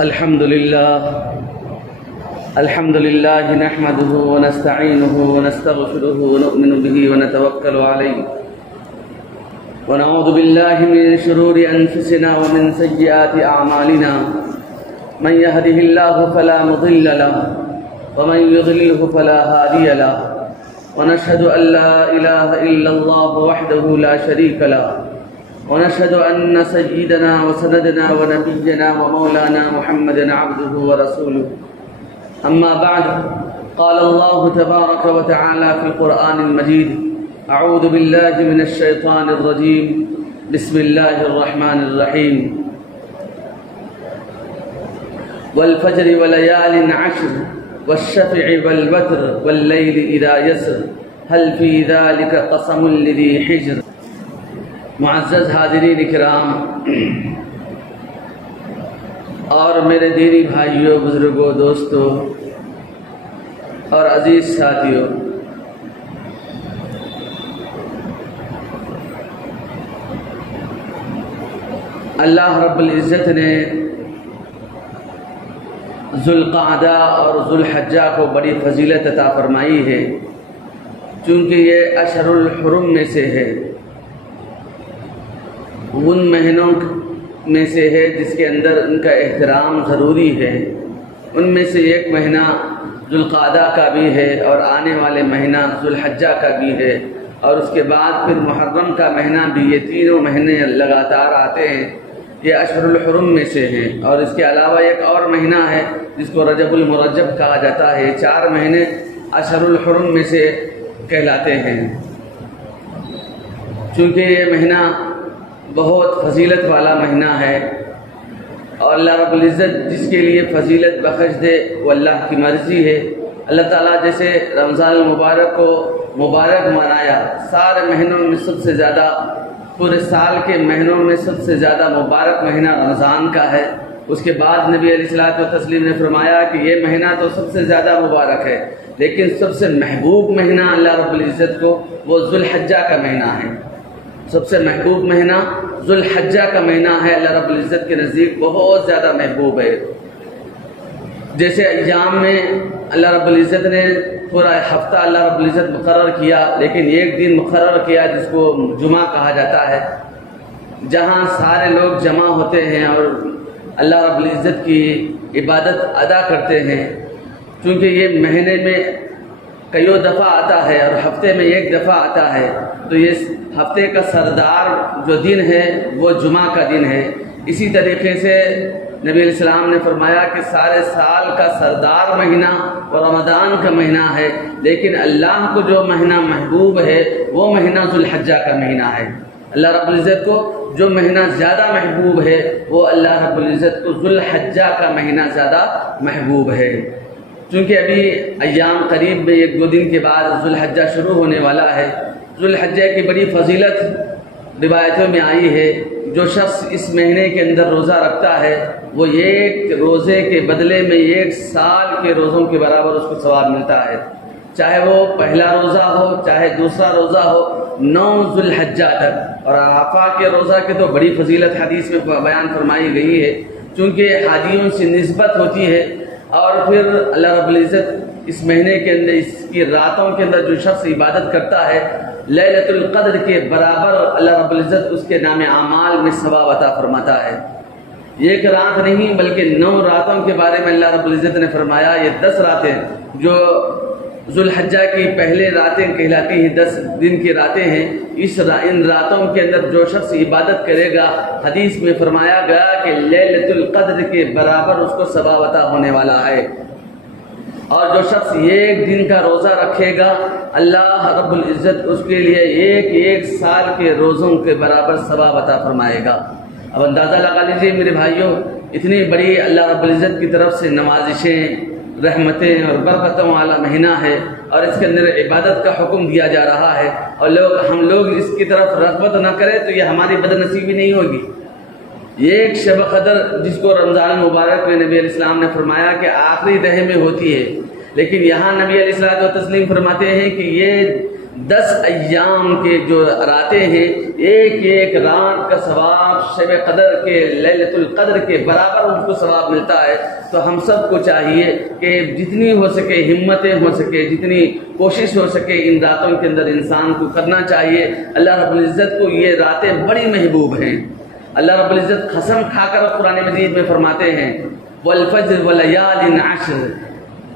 الحمد لله نحمده ونستعينه ونستغفره ونؤمن به ونتوكل عليه ونعوذ بالله من شرور أنفسنا ومن سيئات أعمالنا من يهده الله فلا مضل له ومن يضلله فلا هادي له ونشهد أن لا إله إلا الله وحده لا شريك له ونشهد أن سيدنا وسندنا ونبينا ومولانا محمدا عبده ورسوله أما بعد قال الله تبارك وتعالى في القرآن المجيد أعوذ بالله من الشيطان الرجيم بسم الله الرحمن الرحيم والفجر وليال عشر والشفع والوتر والليل إذا يسر هل في ذلك قسم لذي حجر۔ معزز حاضرین کرام اور میرے دینی بھائیوں، بزرگوں، دوستوں اور عزیز ساتھیوں، اللہ رب العزت نے ذوالقعدہ اور ذوالحجہ کو بڑی فضیلت عطا فرمائی ہے، چونکہ یہ اشہر الحرم میں سے ہے، ان مہینوں میں سے ہے جس کے اندر ان کا احترام ضروری ہے۔ ان میں سے ایک مہینہ ذوالقعدہ کا بھی ہے اور آنے والے مہینہ ذوالحجہ کا بھی ہے، اور اس کے بعد پھر محرم کا مہینہ بھی۔ یہ تینوں مہینے لگاتار آتے ہیں، یہ اشہر الحرم میں سے ہیں۔ اور اس کے علاوہ ایک اور مہینہ ہے جس کو رجب المرجب کہا جاتا ہے۔ 4 مہینے اشہر الحرم میں سے کہلاتے ہیں۔ چونکہ یہ مہینہ بہت فضیلت والا مہینہ ہے، اور اللہ رب العزت جس کے لیے فضیلت بخش دے وہ اللہ کی مرضی ہے۔ اللہ تعالیٰ جیسے رمضان المبارک کو مبارک منایا، سارے مہینوں میں سب سے زیادہ، پورے سال کے مہینوں میں سب سے زیادہ مبارک مہینہ رمضان کا ہے۔ اس کے بعد نبی علیہ الصلوۃ والتسلیم نے فرمایا کہ یہ مہینہ تو سب سے زیادہ مبارک ہے، لیکن سب سے محبوب مہینہ اللہ رب العزت کو وہ ذوالحجہ کا مہینہ ہے۔ سب سے محبوب مہینہ ذوالحجہ کا مہینہ ہے، اللہ رب العزت کے نزدیک بہت زیادہ محبوب ہے۔ جیسے ایام میں اللہ رب العزت نے پورا ہفتہ اللہ رب العزت مقرر کیا، لیکن ایک دن مقرر کیا جس کو جمعہ کہا جاتا ہے، جہاں سارے لوگ جمع ہوتے ہیں اور اللہ رب العزت کی عبادت ادا کرتے ہیں۔ چونکہ یہ مہینے میں کئیوں دفعہ آتا ہے اور ہفتے میں ایک دفعہ آتا ہے، تو یہ ہفتے کا سردار جو دن ہے وہ جمعہ کا دن ہے۔ اسی طریقے سے نبی علیہ السلام نے فرمایا کہ سارے سال کا سردار مہینہ اور رمضان کا مہینہ ہے، لیکن اللہ کو جو مہینہ محبوب ہے وہ مہینہ ذوالحجہ کا مہینہ ہے۔ اللہ رب العزت کو جو مہینہ زیادہ محبوب ہے وہ اللہ رب العزت کو ذوالحجہ کا مہینہ زیادہ محبوب ہے۔ چونکہ ابھی ایام قریب میں 1-2 دن کے بعد ذوالحجہ شروع ہونے والا ہے۔ ذوالحجہ کی بڑی فضیلت روایتوں میں آئی ہے، جو شخص اس مہینے کے اندر روزہ رکھتا ہے وہ ایک روزے کے بدلے میں 1 سال کے روزوں کے برابر اس کو ثواب ملتا ہے، چاہے وہ پہلا روزہ ہو چاہے دوسرا روزہ ہو، 9 ذوالحجہ تک۔ اور عرفہ کے روزہ کی تو بڑی فضیلت حدیث میں بیان فرمائی گئی ہے، چونکہ حاجیوں سے نسبت ہوتی ہے، اور پھر اللہ رب العزت اس مہینے کے اندر، اس کی راتوں کے اندر جو شخص عبادت کرتا ہے لیلۃ القدر کے برابر اللہ رب العزت اس کے نام اعمال میں ثواب عطا فرماتا ہے۔ ایک رات نہیں بلکہ 9 راتوں کے بارے میں اللہ رب العزت نے فرمایا۔ یہ 10 راتیں جو ذوالحجہ کی پہلے راتیں کہلاتی ہیں، 10 دن کی راتیں ہیں، ان راتوں کے اندر جو شخص عبادت کرے گا، حدیث میں فرمایا گیا کہ لیلۃ القدر کے برابر اس کو ثواب عطا ہونے والا ہے۔ اور جو شخص 1 دن کا روزہ رکھے گا، اللہ رب العزت اس کے لیے ایک سال کے روزوں کے برابر ثواب عطا فرمائے گا۔ اب اندازہ لگا لیجیے میرے بھائیوں، اتنی بڑی اللہ رب العزت کی طرف سے نوازشیں، رحمتیں اور برکتوں والا مہینہ ہے، اور اس کے اندر عبادت کا حکم دیا جا رہا ہے، اور ہم لوگ اس کی طرف رغبت نہ کریں تو یہ ہماری بد نصیبی نہیں ہوگی۔ ایک شب قدر جس کو رمضان المبارک میں نبی علیہ السلام نے فرمایا کہ آخری دہے میں ہوتی ہے، لیکن یہاں نبی علیہ الصلوۃ والتسلیم فرماتے ہیں کہ یہ 10 ایام کے جو راتیں ہیں، ایک ایک رات کا ثواب شب قدر کے لیلۃ القدر کے برابر ان کو ثواب ملتا ہے۔ تو ہم سب کو چاہیے کہ جتنی ہو سکے ہمتیں ہو سکے، جتنی کوشش ہو سکے ان راتوں کے اندر انسان کو کرنا چاہیے۔ اللہ رب العزت کو یہ راتیں بڑی محبوب ہیں۔ اللہ رب العزت قسم کھا کر قرآن مجید میں فرماتے ہیں والفجر ولیال عشر،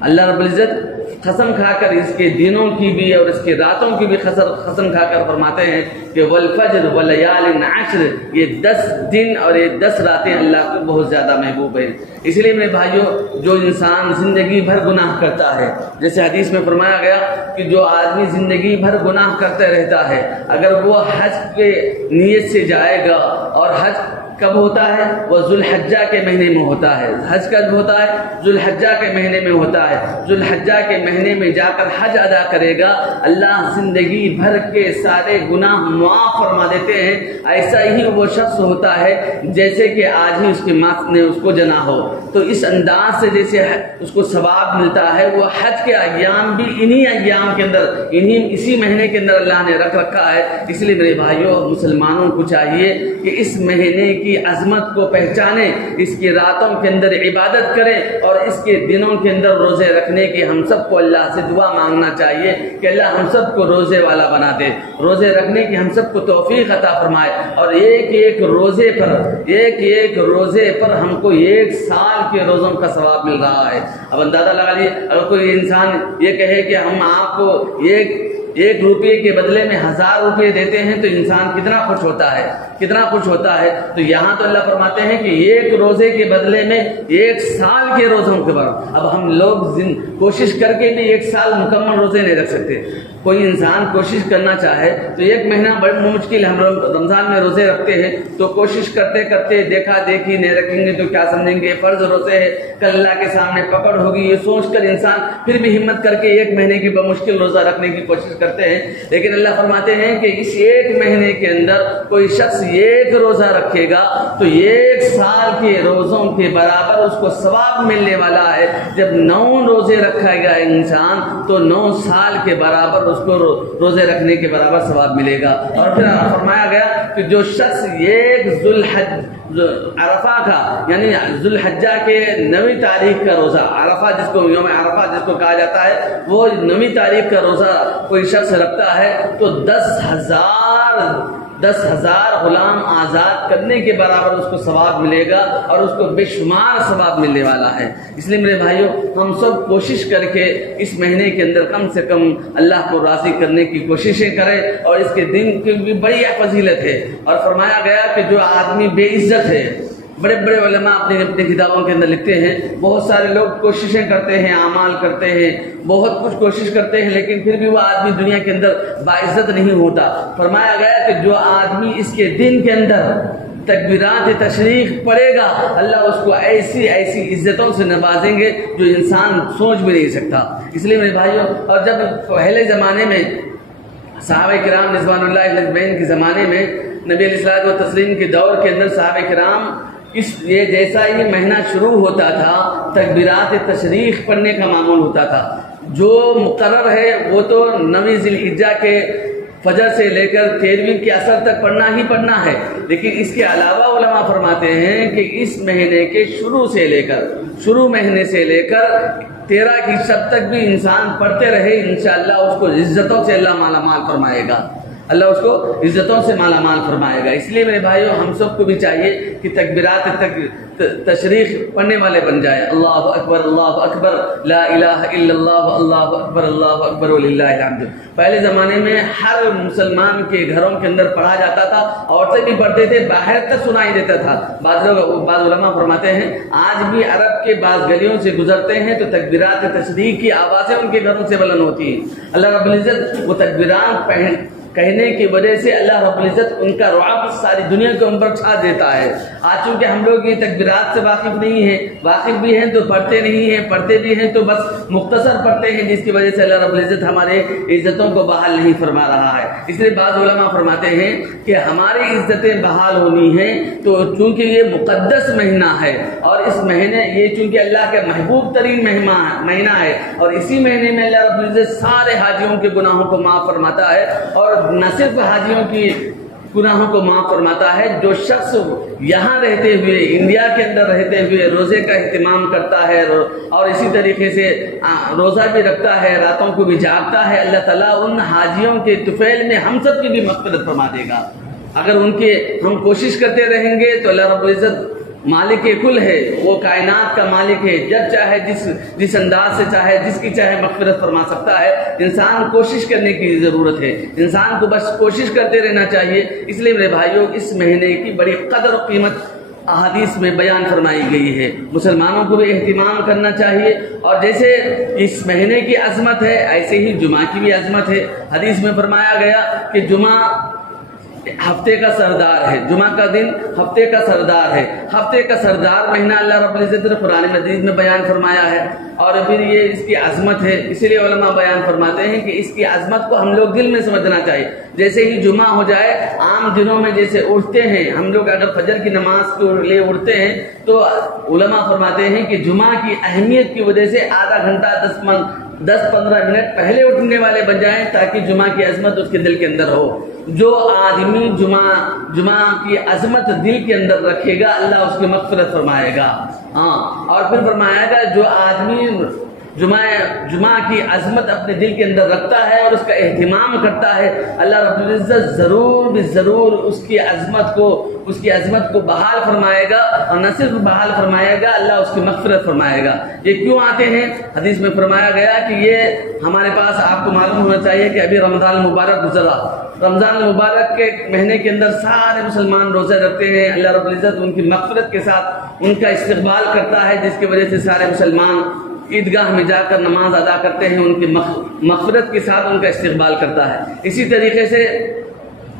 اللہ رب العزت قسم کھا کر اس کے دنوں کی بھی اور اس کے راتوں کی بھی قسم کھا کر فرماتے ہیں کہ والفجر ولیال عشر، یہ 10 دن اور یہ 10 راتیں اللہ کو بہت زیادہ محبوب ہیں۔ اس لیے میرے بھائیوں، جو انسان زندگی بھر گناہ کرتا ہے، جیسے حدیث میں فرمایا گیا کہ جو آدمی زندگی بھر گناہ کرتے رہتا ہے، اگر وہ حج کے نیت سے جائے گا، اور حج کب ہوتا ہے؟ وہ ذوالحجہ کے مہینے میں ہوتا ہے۔ حج کب ہوتا ہے؟ ذوالحجہ کے مہینے میں ہوتا ہے۔ ذوالحجہ کے مہینے میں جا کر حج ادا کرے گا، اللہ زندگی بھر کے سارے گناہ معاف فرما دیتے ہیں۔ ایسا ہی وہ شخص ہوتا ہے جیسے کہ آج ہی اس کی ماں نے اس کو جنا ہو۔ تو اس انداز سے جیسے اس کو ثواب ملتا ہے، وہ حج کے ایام بھی انہی ایام کے اندر، اسی مہینے کے اندر اللہ نے رکھ رکھا ہے۔ اس لیے میرے بھائیوں، مسلمانوں کو چاہیے کہ اس مہینے کی عظمت کو پہچانیں، اس کی راتوں کے اندر عبادت کریں، اور اس کے دنوں کے اندر روزے رکھنے کی ہم سب کو اللہ سے دعا مانگنا چاہیے کہ اللہ ہم سب کو روزے والا بنا دے، روزے رکھنے کی ہم سب کو توفیق عطا فرمائے، اور ایک ایک روزے پر ہم کو 1 سال کے روزوں کا ثواب مل رہا ہے۔ اب اندازہ لگا لیے، اگر کوئی انسان یہ کہے کہ ہم آپ کو ایک روپے کے بدلے میں 1000 روپے دیتے ہیں تو انسان کتنا خوش ہوتا ہے، کتنا خوش ہوتا ہے۔ تو یہاں تو اللہ فرماتے ہیں کہ 1 روزے کے بدلے میں 1 سال کے روزوں کے برابر۔ اب ہم لوگ کوشش کر کے بھی 1 سال مکمل روزے نہیں رکھ سکتے۔ کوئی انسان کوشش کرنا چاہے تو 1 مہینہ بڑا مشکل ہے۔ ہم رمضان میں روزے رکھتے ہیں تو کوشش کرتے کرتے دیکھا دیکھی نہیں رکھیں گے تو کیا سمجھیں گے فرض روزے ہے، کل اللہ کے سامنے پکڑ ہوگی، یہ سوچ کر انسان پھر بھی ہمت کر کے 1 مہینے کی بمشکل روزہ رکھنے کی کوشش کرتے ہیں۔ لیکن اللہ فرماتے ہیں کہ اس 1 مہینے کے اندر کوئی شخص 1 روزہ رکھے گا تو 1 سال کے روزوں کے برابر اس کو ثواب ملنے والا ہے۔ جب 9 روزے رکھا گا انسان تو 9 سال کے برابر اس کو روزے رکھنے کے برابر ثواب ملے گا۔ اور پھر فرمایا گیا کہ جو شخص 1 عرفہ کا، یعنی ذوالحجہ کے 9ویں تاریخ کا روزہ، عرفہ جس کو یوم عرفہ جس کو کہا جاتا ہے، وہ 9ویں تاریخ کا روزہ کوئی شخص رکھتا ہے تو 10,000 غلام آزاد کرنے کے برابر اس کو ثواب ملے گا، اور اس کو بے شمار ثواب ملنے والا ہے۔ اس لیے میرے بھائیوں، ہم سب کوشش کر کے اس مہینے کے اندر کم سے کم اللہ کو راضی کرنے کی کوششیں کریں، اور اس کے دن کی بھی بڑی فضیلت ہے۔ اور فرمایا گیا کہ جو آدمی بے عزت ہے، بڑے بڑے علماء اپنی کتابوں کے اندر لکھتے ہیں، بہت سارے لوگ کوششیں کرتے ہیں، اعمال کرتے ہیں، بہت کچھ کوشش کرتے ہیں، لیکن پھر بھی وہ آدمی دنیا کے اندر باعزت نہیں ہوتا۔ فرمایا گیا کہ جو آدمی اس کے دن کے اندر تکبیرات تشریق پڑے گا، اللہ اس کو ایسی عزتوں سے نوازیں گے جو انسان سوچ بھی نہیں سکتا۔ اس لیے میرے بھائیوں، اور جب پہلے زمانے میں صحابہ کرام رضوان اللہ اجمعین کے زمانے میں، نبی علیہ الصلوۃ والتسلیم کے دور کے اندر صحابہ کرام یہ جیسا ہی مہینہ شروع ہوتا تھا، تکبیرات تشریق پڑھنے کا معمول ہوتا تھا۔ جو مقرر ہے وہ تو 9 ذی الحجہ کے فجر سے لے کر 13ویں کے عصر تک پڑھنا ہی پڑھنا ہے، لیکن اس کے علاوہ علماء فرماتے ہیں کہ اس مہینے کے شروع مہینے سے لے کر 13 کی شب تک بھی انسان پڑھتے رہے، انشاءاللہ اس کو عزتوں سے اللہ مالا مال فرمائے گا، اللہ اس کو عزتوں سے مالا مال فرمائے گا۔ اس لیے میرے بھائیوں، ہم سب کو بھی چاہیے کہ تکبیرات تشریق پڑھنے والے بن جائے۔ اللہ اکبر، اللہ اکبر، لا الہ الا اللہ، اللہ اکبر وللہ الحمد۔ پہلے زمانے میں ہر مسلمان کے گھروں کے اندر پڑھا جاتا تھا، عورتیں بھی پڑھتے تھے، باہر تک سنائی دیتا تھا۔ بعض علماء فرماتے ہیں آج بھی عرب کے بعض گلیوں سے گزرتے ہیں تو تکبیرات تشریق کی آوازیں ان کے گھروں سے بلند ہوتی ہیں۔ اللہ رب العزت وہ تکبیرات کہنے کی وجہ سے اللہ رب العزت ان کا رعب ساری دنیا کے اوپر چھا دیتا ہے۔ آج چونکہ ہم لوگ یہ تکبیرات سے واقف نہیں ہیں، واقف بھی ہیں تو پڑھتے نہیں ہیں، پڑھتے بھی ہیں تو بس مختصر پڑھتے ہیں، جس کی وجہ سے اللہ رب العزت ہمارے عزتوں کو بحال نہیں فرما رہا ہے۔ اس لیے بعض علماء فرماتے ہیں کہ ہماری عزتیں بحال ہونی ہیں تو چونکہ یہ مقدس مہینہ ہے، اور اس مہینے یہ چونکہ اللہ کے محبوب ترین مہینہ ہے، اور اسی مہینے میں اللہ رب العزت سارے حاجیوں کے گناہوں کو معاف فرماتا ہے، اور نہ صرف حاجیوں کی گناہوں کو معاف فرماتا ہے، جو شخص یہاں رہتے ہوئے انڈیا کے اندر رہتے ہوئے روزے کا اہتمام کرتا ہے اور اسی طریقے سے روزہ بھی رکھتا ہے، راتوں کو بھی جاگتا ہے، اللہ تعالیٰ ان حاجیوں کے طفیل میں ہم سب کی بھی مغفرت فرما دے گا۔ اگر ان کے ہم کوشش کرتے رہیں گے تو اللہ رب العزت مالک کل ہے، وہ کائنات کا مالک ہے، جب چاہے جس انداز سے چاہے جس کی چاہے مغفرت فرما سکتا ہے۔ انسان کوشش کرنے کی ضرورت ہے، انسان کو بس کوشش کرتے رہنا چاہیے۔ اس لیے میرے بھائیوں، اس مہینے کی بڑی قدر و قیمت احادیث میں بیان فرمائی گئی ہے، مسلمانوں کو بھی اہتمام کرنا چاہیے۔ اور جیسے اس مہینے کی عظمت ہے، ایسے ہی جمعہ کی بھی عظمت ہے۔ حدیث میں فرمایا گیا کہ جمعہ ہفتے کا سردار ہے، جمعہ کا دن ہفتے کا سردار ہے۔ ہفتے کا سردار مہینہ اللہ رب العزت نے قرآن مجید میں بیان فرمایا ہے، اور پھر یہ اس کی عظمت ہے۔ اسی لیے علماء بیان فرماتے ہیں کہ اس کی عظمت کو ہم لوگ دل میں سمجھنا چاہیے۔ جیسے ہی جمعہ ہو جائے، عام دنوں میں جیسے اٹھتے ہیں ہم لوگ، اگر فجر کی نماز کے لیے اٹھتے ہیں تو علماء فرماتے ہیں کہ جمعہ کی اہمیت کی وجہ سے آدھا گھنٹہ 10-15 منٹ پہلے اٹھنے والے بن جائیں، تاکہ جمعہ کی عظمت اس کے دل کے اندر ہو۔ جو آدمی جمعہ کی عظمت دل کے اندر رکھے گا، اللہ اس کی مغفرت فرمائے گا۔ اور پھر فرمایا گا جو آدمی جمعہ کی عظمت اپنے دل کے اندر رکھتا ہے اور اس کا اہتمام کرتا ہے، اللہ رب العزت ضرور اس کی عظمت کو بحال فرمائے گا، اور نہ صرف بحال فرمائے گا، اللہ اس کی مغفرت فرمائے گا۔ یہ کیوں آتے ہیں؟ حدیث میں فرمایا گیا کہ یہ ہمارے پاس آپ کو معلوم ہونا چاہیے کہ ابھی رمضان المبارک گزرا، رمضان المبارک کے مہینے کے اندر سارے مسلمان روزے رکھتے ہیں، اللہ رب العزت ان کی مغفرت کے ساتھ ان کا استقبال کرتا ہے، جس کی وجہ سے سارے مسلمان عیدگاہ میں جا کر نماز ادا کرتے ہیں، ان کی مغفرت کے ساتھ ان کا استقبال کرتا ہے۔ اسی طریقے سے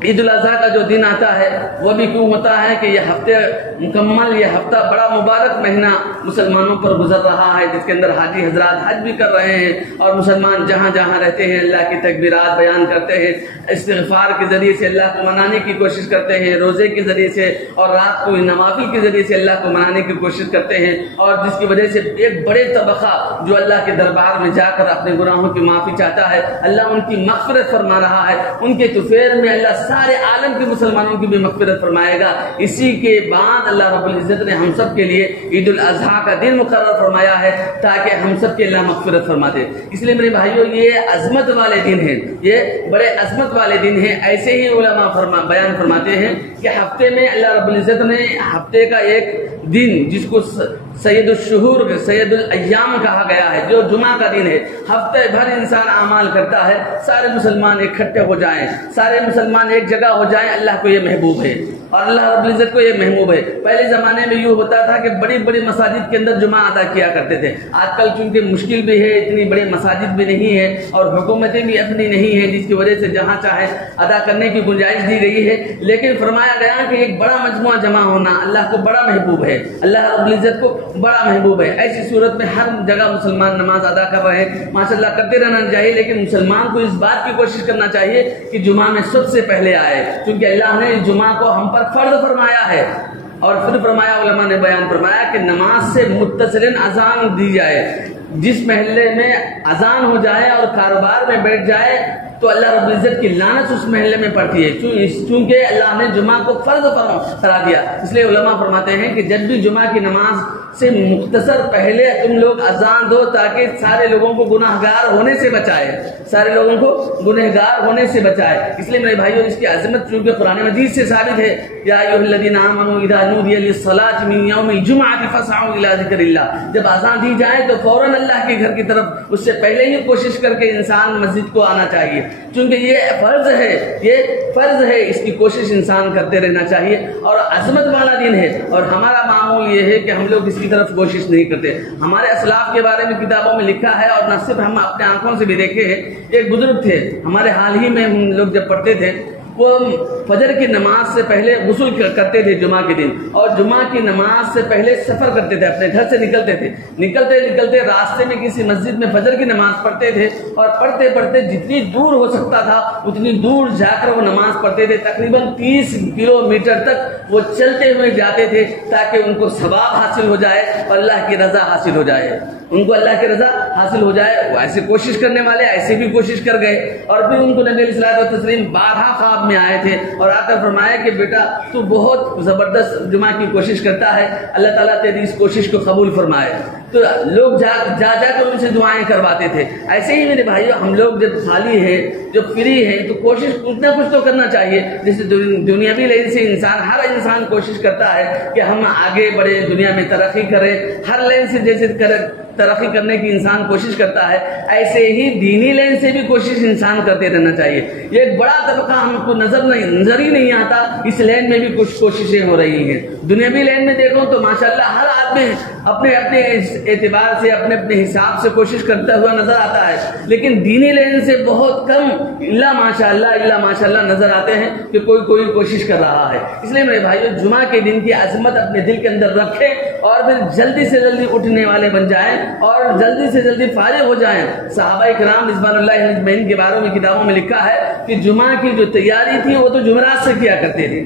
عید الاضحیٰ کا جو دن آتا ہے وہ بھی کیوں ہوتا ہے کہ یہ ہفتہ بڑا مبارک مہینہ مسلمانوں پر گزر رہا ہے، جس کے اندر حاجی حضرات حج بھی کر رہے ہیں، اور مسلمان جہاں جہاں رہتے ہیں اللہ کی تکبیرات بیان کرتے ہیں، استغفار کے ذریعے سے اللہ کو منانے کی کوشش کرتے ہیں، روزے کے ذریعے سے اور رات کو نوافل کے ذریعے سے اللہ کو منانے کی کوشش کرتے ہیں، اور جس کی وجہ سے ایک بڑے طبقہ جو اللہ کے دربار میں جا کر اپنے گناہوں کی معافی چاہتا ہے، اللہ ان کی مغفرت فرما رہا ہے، ان کے طفیل میں اللہ سارے عالم کے مسلمانوں کی بھی مغفرت فرمائے گا۔ اسی کے بعد اللہ رب العزت نے ہم سب کے لیے عید الاضحیٰ کا دن مقرر فرمایا ہے، تاکہ ہم سب کے اللہ مغفرت فرما دے۔ اس لیے میرے بھائیوں، یہ عظمت والے دن ہیں، یہ بڑے عظمت والے دن ہیں۔ ایسے ہی علماء بیان فرماتے ہیں کہ ہفتے میں اللہ رب العزت نے ہفتے کا ایک دن، جس کو سید الشہور سید الایام کہا گیا ہے، جو جمعہ کا دن ہے، ہفتے بھر انسان اعمال کرتا ہے، سارے مسلمان اکٹھے ہو جائیں، سارے مسلمان ایک جگہ ہو جائیں، اللہ کو یہ محبوب ہے اور اللہ رب العزت کو یہ محبوب ہے۔ پہلے زمانے میں یوں ہوتا تھا کہ بڑی بڑی مساجد کے اندر جمعہ ادا کیا کرتے تھے۔ آج کل چونکہ مشکل بھی ہے، اتنی بڑی مساجد بھی نہیں ہے اور حکومتیں بھی اپنی نہیں ہیں، جس کی وجہ سے جہاں چاہے ادا کرنے کی گنجائش دی گئی ہے، لیکن فرمایا گیا کہ ایک بڑا مجموعہ جمع ہونا اللہ کو بڑا محبوب ہے، اللہ رب العزت کو بڑا محبوب ہے۔ ایسی صورت میں ہر جگہ مسلمان نماز ادا کر رہے ہیں، ماشاءاللہ کرتے رہنا چاہیے، لیکن مسلمان کو اس بات کی کوشش کرنا چاہیے کہ جمعہ میں سب سے پہلے آئے، کیونکہ اللہ نے جمعہ کو ہم پر فرض فرمایا ہے۔ اور پھر فرمایا، علماء نے بیان فرمایا کہ نماز سے متصلاً اذان دی جائے، جس محلے میں اذان ہو جائے اور کاروبار میں بیٹھ جائے تو اللہ رب العزت کی لعنت اس محلے میں پڑتی ہے، چونکہ اللہ نے جمعہ کو فرض کرا دیا۔ اس لیے علماء فرماتے ہیں کہ جب بھی جمعہ کی نماز سے مختصر پہلے تم لوگ اذان دو، تاکہ سارے لوگوں کو گناہگار ہونے سے بچائے، سارے لوگوں کو گنہگار ہونے سے بچائے۔ اس لیے میرے بھائیوں، اس کی عظمت چونکہ قرآن مجید سے ثابت ہے، یا ایھا الذین آمنوا اذا نودی للصلاۃ من یوم الجمعۃ فاسعوا الی ذکر اللہ، جب اذان دی جائے تو فوراً اللہ کے گھر کی طرف اس سے پہلے ہی کوشش کر کے انسان مسجد کو آنا چاہیے، چونکہ یہ فرض ہے، اس کی کوشش انسان کرتے رہنا چاہیے، اور عظمت والا دن ہے، اور ہمارا معاملہ معمول یہ ہے کہ ہم لوگ اس کی طرف کوشش نہیں کرتے. ہمارے اسلاف کے بارے میں کتابوں میں لکھا ہے اور نہ صرف ہم اپنے آنکھوں سے بھی دیکھے ہیں. ایک بزرگ تھے ہمارے حال ہی میں ہم لوگ جب پڑھتے تھے وہ فجر کی نماز سے پہلے غسل کرتے تھے جمعہ کے دن, اور جمعہ کی نماز سے پہلے سفر کرتے تھے, اپنے گھر سے نکلتے تھے. نکلتے راستے میں کسی مسجد میں فجر کی نماز پڑھتے تھے, اور پڑھتے جتنی دور ہو سکتا تھا اتنی دور جا کر وہ نماز پڑھتے تھے. تقریباً 30 کلومیٹر تک وہ چلتے ہوئے جاتے تھے تاکہ ان کو ثواب حاصل ہو جائے اور اللہ کی رضا حاصل ہو جائے, ان کو اللہ کی رضا حاصل ہو جائے. وہ ایسے کوشش کرنے والے ایسے بھی کوشش کر گئے, اور پھر ان کو نبی علیہ الصلوۃ والتسلیم بارہا خواب میں آئے تھے اور آ کر فرمایا کہ بیٹا تو بہت زبردست جمعہ کی کوشش کرتا ہے, اللہ تعالیٰ تیری اس کوشش کو قبول فرمائے. تو لوگ جا کر ان سے دعائیں کرواتے تھے. ایسے ہی میرے بھائیو ہم لوگ جب خالی ہیں, جب فری ہیں, تو کوشش کچھ نہ کچھ تو کرنا چاہیے. جیسے دنیاوی لحاظ سے ہر انسان کوشش کرتا ہے کہ ہم آگے بڑھے, دنیا میں ترقی کریں. ہر لین سے جیسے ترقی کرنے کی انسان کوشش کرتا ہے, ایسے ہی دینی لین سے بھی کوشش انسان کرتے رہنا چاہیے. یہ ایک بڑا طبقہ ہم کو نظر ہی نہیں آتا, اس لین میں بھی کچھ کوششیں ہو رہی ہیں. دنیاوی لین میں دیکھو تو ماشاءاللہ ہر آدمی اپنے اعتبار سے اپنے حساب سے کوشش کرتا ہوا نظر آتا ہے, لیکن دینی لین سے بہت کم الا ماشاءاللہ نظر آتے ہیں کہ کوئی کوشش کر رہا ہے. اس لیے میرے بھائیو جمعہ کے دن کی عظمت اپنے دل کے اندر رکھیں, اور پھر جلدی سے جلدی اٹھنے والے بن جائیں اور جلدی سے جلدی فارغ ہو جائیں. صحابہ کرام رضوان اللہ اجمعین کے بارے میں کتابوں میں لکھا ہے کہ جمعہ کی جو تیاری تھی وہ تو جمعرات سے کیا کرتے تھے.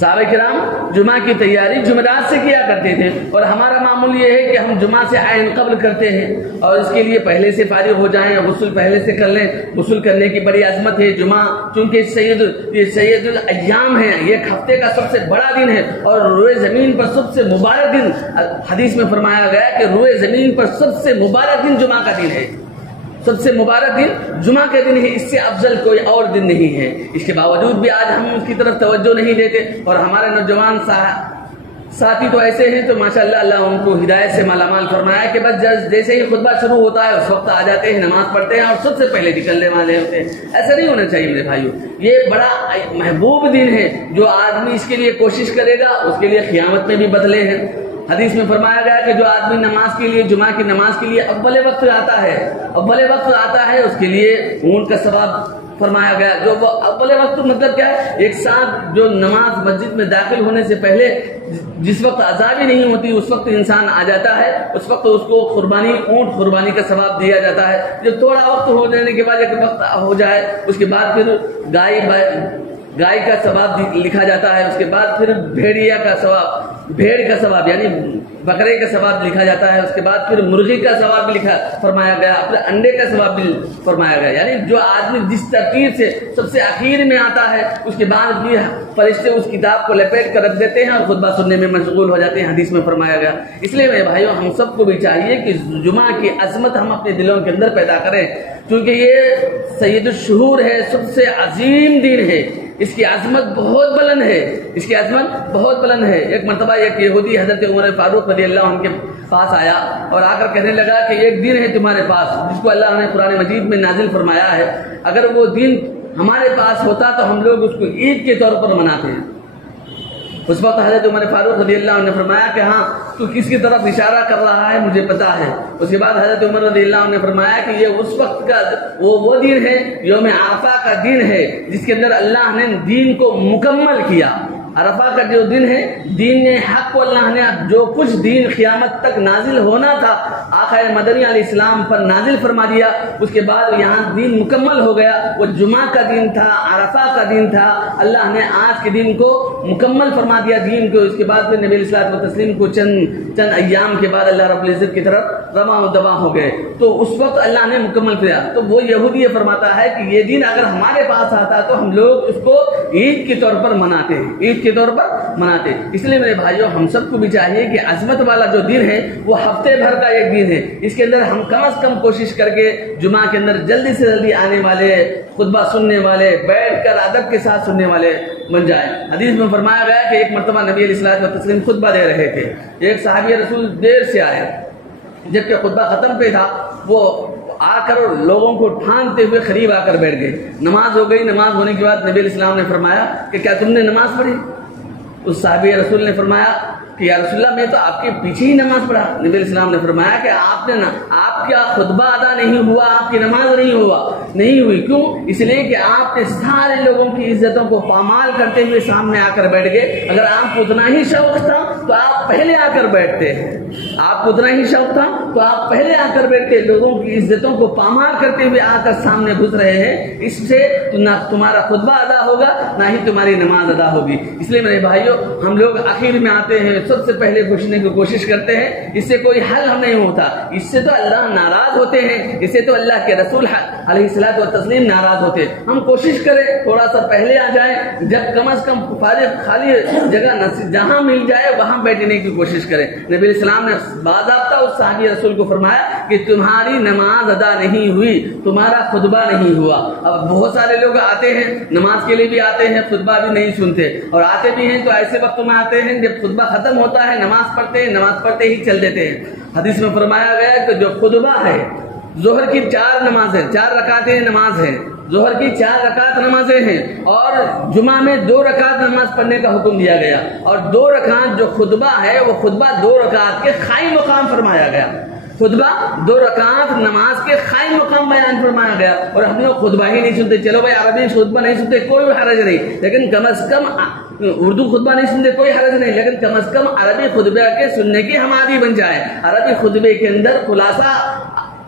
صحابہ کرام جمعہ کی تیاری جمعرات سے کیا کرتے تھے, اور ہمارا معمول یہ ہے کہ ہم جمعہ سے عین قبل کرتے ہیں, اور اس کے لیے پہلے سے فارغ ہو جائیں, غسل پہلے سے کر لیں. غسل کرنے کی بڑی عظمت ہے. جمعہ چونکہ یہ سید الایام ہے, یہ ہفتے کا سب سے بڑا دن ہے, اور روئے زمین پر سب سے مبارک دن. حدیث میں فرمایا گیا کہ روئے زمین پر سب سے مبارک دن جمعہ کا دن ہے. سب سے مبارک دن جمعہ کے دن ہے, اس سے افضل کوئی اور دن نہیں ہے. اس کے باوجود بھی آج ہم اس کی طرف توجہ نہیں دیتے, اور ہمارے نوجوان ساتھی تو ایسے ہیں تو ماشاءاللہ اللہ ان کو ہدایت سے مالا مال فرمایا کہ بس جیسے ہی خطبہ شروع ہوتا ہے اس وقت آ جاتے ہیں, نماز پڑھتے ہیں اور سب سے پہلے نکلنے والے ہوتے ہیں. ایسا نہیں ہونا چاہیے میرے بھائیو. یہ بڑا محبوب دن ہے, جو آدمی اس کے لیے کوشش کرے گا اس کے لیے قیامت میں بھی بدلے ہیں. حدیث میں فرمایا گیا کہ جو آدمی نماز کے لیے, جمعہ کی نماز کے لیے اول وقت آتا ہے اس کے لیے اونٹ کا ثواب فرمایا گیا. جو وہ اول وقت مطلب کیا ہے, ایک ساتھ جو نماز مسجد میں داخل ہونے سے پہلے جس وقت اذان بھی نہیں ہوتی اس وقت انسان آ جاتا ہے, اس وقت اس کو اونٹ قربانی کا ثواب دیا جاتا ہے. جو تھوڑا وقت ہو جانے کے بعد ایک وقت ہو جائے اس کے بعد پھر گائے کا ثواب لکھا جاتا ہے. اس کے بعد پھر بھیڑ کا ثواب یعنی بکرے کا ثواب لکھا جاتا ہے. اس کے بعد پھر مرغی کا ثواب بھی فرمایا گیا, پھر انڈے کا ثواب بھی فرمایا گیا. یعنی جو آدمی جس ترتیب سے سب سے آخر میں آتا ہے اس کے بعد بھی فرشتے اس کتاب کو لپیٹ کر رکھ دیتے ہیں اور خطبہ سننے میں مشغول ہو جاتے ہیں, حدیث میں فرمایا گیا. اس لیے میرے بھائیوں ہم سب کو بھی چاہیے کہ جمعہ کی عظمت ہم اپنے دلوں کے اندر پیدا کریں, کیونکہ یہ سید الشہور ہے, سب سے عظیم دن ہے. اس کی عظمت بہت بلند ہے. ایک مرتبہ ایک یہودی حضرت عمر فاروق رضی اللہ عنہ کے پاس آیا اور آ کر کہنے لگا کہ ایک دن ہے تمہارے پاس جس کو اللہ نے قرآن مجید میں نازل فرمایا ہے, اگر وہ دن ہمارے پاس ہوتا تو ہم لوگ اس کو عید کے طور پر مناتے ہیں. اس وقت حضرت عمر فاروق رضی اللہ عنہ نے فرمایا کہ ہاں تو کس کی طرف اشارہ کر رہا ہے مجھے پتا ہے. اس کے بعد حضرت عمر رضی اللہ عنہ نے فرمایا کہ یہ اس وقت کا وہ دن ہے, یوم عرفہ کا دن ہے, جس کے اندر اللہ نے دین کو مکمل کیا. عرفہ کا جو دن ہے, دین حق کو اللہ نے جو کچھ دین قیامت تک نازل ہونا تھا آقا مدنی علیہ السلام پر نازل فرما دیا. اس کے بعد یہاں دین مکمل ہو گیا. وہ جمعہ کا دن تھا, عرفہ کا دن تھا, اللہ نے آج کے دن کو مکمل فرما دیا دین کو. اس کے بعد پھر نبی علیہ الصلوۃ والتسلیم کو چند ایام کے بعد اللہ رب العزت کی طرف رواں و دواں ہو گئے, تو اس وقت اللہ نے مکمل کیا. تو وہ یہودی یہ فرماتا ہے کہ یہ دن اگر ہمارے پاس آتا تو ہم لوگ اس کو عید کے طور پر مناتے ہیں, اس لیے میرے بھائیوں ہم سب کو بھی چاہیے کہ عظمت والا جو دن ہے وہ ہفتے بھر کا ایک دن ہے. اس کے اندر ہم کم از کم کوشش کر کے جمعہ کے اندر جلدی سے جلدی آنے والے, خطبہ سننے والے, بیٹھ کر ادب کے ساتھ سننے والے بن جائیں. حدیث میں فرمایا گیا کہ ایک مرتبہ نبی علیہ الصلوۃ والتسلیم خطبہ دے رہے تھے. ایک صحابی رسول دیر سے آئے, جبکہ خطبہ ختم پہ تھا, وہ آ کر لوگوں کو ٹھانتے ہوئے قریب آ کر بیٹھ گئے. نماز ہو گئی. نماز ہونے کے بعد نبی علیہ السلام نے فرمایا کہ کیا تم نے نماز پڑھی؟ اس صحابی رسول نے فرمایا کہ یا رسول اللہ میں تو آپ کے پیچھے ہی نماز پڑھا. نبی علیہ السلام نے فرمایا کہ آپ کا خطبہ ادا نہیں ہوا, آپ کی نماز نہیں ہوئی. کیوں؟ اس لیے کہ آپ نے سارے لوگوں کی عزتوں کو پامال کرتے ہوئے سامنے آ کر بیٹھ گئے. اگر آپ کو اتنا ہی شوق تھا تو آپ پہلے آ کر بیٹھتے ہیں. آپ کو اتنا ہی شوق تھا تو آپ پہلے آ کر بیٹھتے. لوگوں کی عزتوں کو پامال کرتے ہوئے آ کر سامنے گھس رہے ہیں. اس سے نہ تمہارا خطبہ ادا ہوگا نہ ہی تمہاری نماز ادا ہوگی. اس لیے میرے بھائیوں, ہم لوگ آخر میں آتے ہیں, سب سے پہلے گھسنے کی کوشش کرتے ہیں. اس سے کوئی حل ہم نہیں ہوتا. اس سے تو اللہ ناراض ہوتے ہیں, اس سے تو اللہ کے رسول علیہ الصلوۃ والتسلیم ناراض ہوتے ہیں. ہم کوشش کریں تھوڑا سا پہلے آ جائیں, جب کم از کم فارغ خالی جگہ جہاں مل جائے وہاں بیٹھنے کی کوشش کریں. نبی علیہ السلام نے باضابطہ اس صحابی رسول کو فرمایا کہ تمہاری نماز ادا نہیں ہوئی, تمہارا خطبہ نہیں ہوا. اب بہت سارے لوگ آتے ہیں, نماز کے لیے بھی آتے ہیں, خطبہ بھی نہیں سنتے, اور آتے بھی ہیں تو ایسے وقت میں آتے ہیں جب خطبہ ختم ہوتا ہے, نماز پڑھتے ہی چل دیتے ہیں. حدیث میں فرمایا گیا کہ جو خطبہ ہے, ظہر کی 4 نمازیں, 4 رکعتیں نماز ہیں, ظہر کی 4 رکعت نمازیں ہیں, اور جمعہ میں 2 رکعت نماز پڑھنے کا حکم دیا گیا. اور 2 رکعت جو خطبہ ہے وہ خطبہ 2 رکعت کے قائم مقام فرمایا گیا. خطبہ 2 رکعت نماز کے قائم مقام بیان فرمایا گیا. اور ہم لوگ خطبہ ہی نہیں سنتے. چلو بھائی عربی خطبہ نہیں سنتے, کوئی حرج نہیں, لیکن کم از کم اردو خطبہ نہیں سنتے, کوئی حرج نہیں, لیکن کم از کم عربی خطبہ کے سننے کی ہم عادی بن جائیں. عربی خطبے کے اندر خلاصہ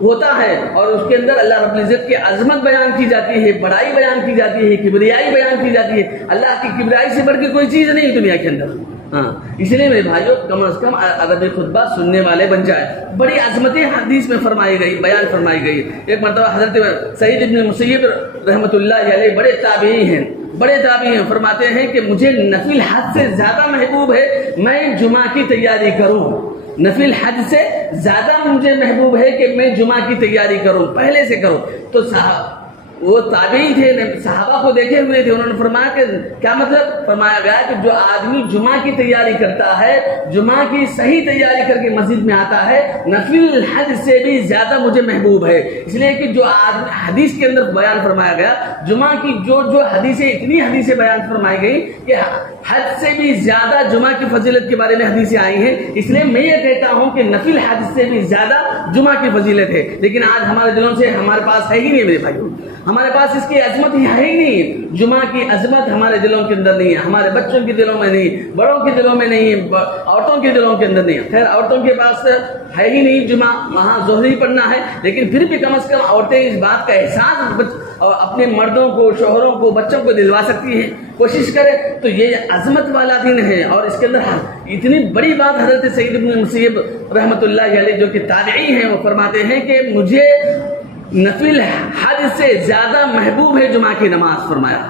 ہوتا ہے اور اس کے اندر اللہ رب العزت کی عظمت بیان کی جاتی ہے, بڑائی بیان کی جاتی ہے, کبریائی بیان کی جاتی ہے. اللہ کی کبریائی سے بڑھ کے کوئی چیز نہیں دنیا کے اندر. اس لیے میرے بھائیوں, کم از کم عربی خطبہ سننے والے بن جائے. بڑی عظمتیں حدیث میں فرمائی گئی, بیان فرمائی گئی. ایک مرتبہ حضرت سعید ابن مسیب رحمۃ اللہ علیہ بڑے تابعی ہیں, فرماتے ہیں کہ مجھے نفل حج سے زیادہ محبوب ہے میں جمعہ کی تیاری کروں. نفل حج سے زیادہ مجھے محبوب ہے کہ میں جمعہ کی تیاری کروں, پہلے سے کروں. تو وہ تابعی تھے, صحابہ کو دیکھے ہوئے تھے. انہوں نے فرمایا کہ کیا مطلب؟ فرمایا گیا کہ جو آدمی جمعہ کی تیاری کرتا ہے, جمعہ کی صحیح تیاری کر کے مسجد میں آتا ہے, نفل حج سے بھی زیادہ مجھے محبوب ہے. اس لیے کہ جو حدیث کے اندر بیان فرمایا گیا, جمعہ کی جو حدیثیں, اتنی حدیثیں بیان فرمائی گئی کہ حج سے بھی زیادہ جمعہ کی فضیلت کے بارے میں حدیثیں آئی ہیں. اس لیے میں یہ کہتا ہوں کہ نفل حج سے بھی زیادہ جمعہ کی فضیلت ہے. لیکن آج ہمارے دلوں سے ہمارے پاس ہے ہی نہیں میرے بھائیوں, ہمارے پاس اس کی عظمت ہی ہے ہی نہیں. جمعہ کی عظمت ہمارے دلوں کے اندر نہیں ہے, ہمارے بچوں کے دلوں میں نہیں, بڑوں کے دلوں میں نہیں, عورتوں کے دلوں کے اندر نہیں. خیر عورتوں کے پاس ہے ہی نہیں جمعہ, وہاں ظہر ہی پڑھنا ہے. لیکن پھر بھی کم از کم عورتیں اس بات کا احساس اپنے مردوں کو, شوہروں کو, بچوں کو دلوا سکتی ہیں. کوشش کرے تو یہ عظمت والا دن ہے. اور اس کے اندر اتنی بڑی بات حضرت سعید بن مسیب رحمۃ اللہ علیہ جو کہ تابعی ہیں, وہ فرماتے ہیں کہ مجھے نفل حج سے زیادہ محبوب ہے جمعہ کی نماز. فرمایا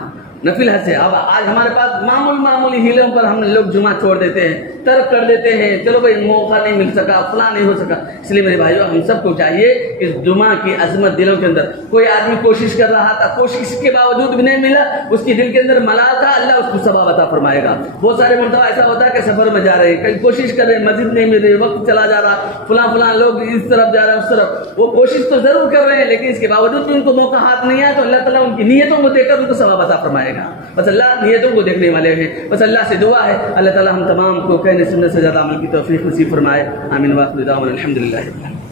نفل حج سے. اب آج ہمارے پاس معمولی ہیلوں پر ہم لوگ جمعہ چھوڑ دیتے ہیں, ترک کر دیتے ہیں. چلو بھائی موقع نہیں مل سکا, فلاں نہیں ہو سکا. اس لیے میرے بھائیوں, ہم سب کو چاہیے کہ جمعہ کی عظمت دلوں کے اندر, کوئی آدمی کوشش کر رہا تھا, کوشش کے باوجود بھی نہیں ملا, اس کی دل کے اندر ملال تھا, اللہ اس کو ثواب عطا فرمائے گا. بہت سارے مرتبہ ایسا ہوتا ہے کہ سفر میں جا رہے ہیں, کہیں کوشش کر رہے ہیں, مسجد نہیں مل رہی, وقت چلا جا رہا, فلاں لوگ اس طرف جا رہے ہیں, اس طرف. وہ کوشش تو ضرور کر رہے ہیں, لیکن اس کے باوجود بھی ان کو موقع ہاتھ نہیں آیا, تو اللہ تعالیٰ ان کی نیتوں کو دیکھ کر ان کو ثواب عطا فرمائے گا. بس اللہ نیتوں کو دیکھنے والے ہیں. بس اللہ سے دعا ہے, اللہ تعالیٰ ہم تمام کو کہنے سننے سے زیادہ عمل کی توفیق نصیب فرمائے. آمین. واخر دعوانا الحمدللہ.